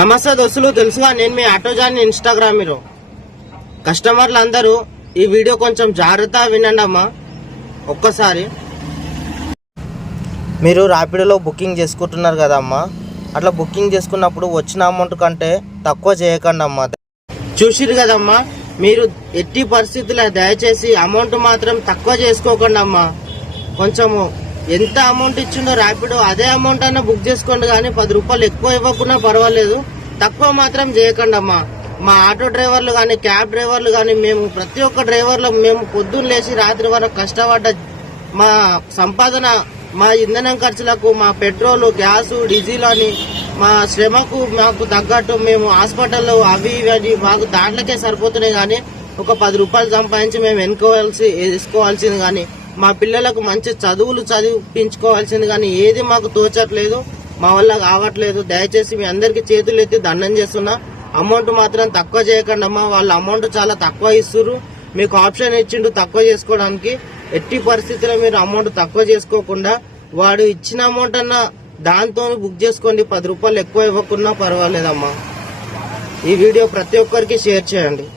నమస్తే దోస్తులు, తెలుసుగా నేను మీ ఆటో జాన్ ఇన్స్టాగ్రామ్ మీరు కస్టమర్లు అందరూ ఈ వీడియో కొంచెం జాగ్రత్తగా వినండి అమ్మా. ఒక్కసారి మీరు ర్యాపిడోలో బుకింగ్ చేసుకుంటున్నారు కదమ్మా, అట్లా బుకింగ్ చేసుకున్నప్పుడు వచ్చిన అమౌంట్ కంటే తక్కువ చేయకండి అమ్మా. చూసిరు కదమ్మా, మీరు ఎట్టి పరిస్థితుల్లో దయచేసి అమౌంట్ మాత్రం తక్కువ చేసుకోకండి అమ్మా. కొంచెము ఎంత అమౌంట్ ఇచ్చిండో ర్యాపిడో అదే అమౌంట్ అన్నా బుక్ చేసుకోండి, కానీ 10 రూపాయలు ఎక్కువ ఇవ్వకున్నా పర్వాలేదు, తక్కువ మాత్రం చేయకండి అమ్మా. మా ఆటో డ్రైవర్లు కానీ క్యాబ్ డ్రైవర్లు కానీ మేము ప్రతి ఒక్క డ్రైవర్లు మేము పొద్దున్న లేచి రాత్రి వరకు కష్టపడ్డ మా సంపాదన, మా ఇంధనం ఖర్చులకు, మా పెట్రోలు, గ్యాసు, డీజిల్ అని మా శ్రమకు మాకు తగ్గట్టు మేము హాస్పిటల్లో అవి ఇవి అని మాకు దాంట్లోకే సరిపోతున్నాయి. కానీ ఒక 10 రూపాయలు సంపాదించి మేము వేసుకోవాల్సింది కానీ మా పిల్లలకు మంచి చదువులు చదివించుకోవాల్సింది కానీ ఏది మాకు తోచట్లేదు, మా వల్ల కావట్లేదు. దయచేసి మీ అందరికి చేతులు ఎత్తి దండం చేస్తున్నా, అమౌంట్ మాత్రం తక్కువ చేయకండి అమ్మా. వాళ్ళు అమౌంట్ చాలా తక్కువ ఇస్తున్నారు, మీకు ఆప్షన్ ఇచ్చిండు తక్కువ చేసుకోవడానికి. ఎట్టి పరిస్థితుల్లో మీరు అమౌంట్ తక్కువ చేసుకోకుండా వాడు ఇచ్చిన అమౌంట్ అన్నా దాంతో బుక్ చేసుకోండి. 10 రూపాయలు ఎక్కువ ఇవ్వకున్నా పర్వాలేదమ్మా. ఈ వీడియో ప్రతి ఒక్కరికి షేర్ చేయండి.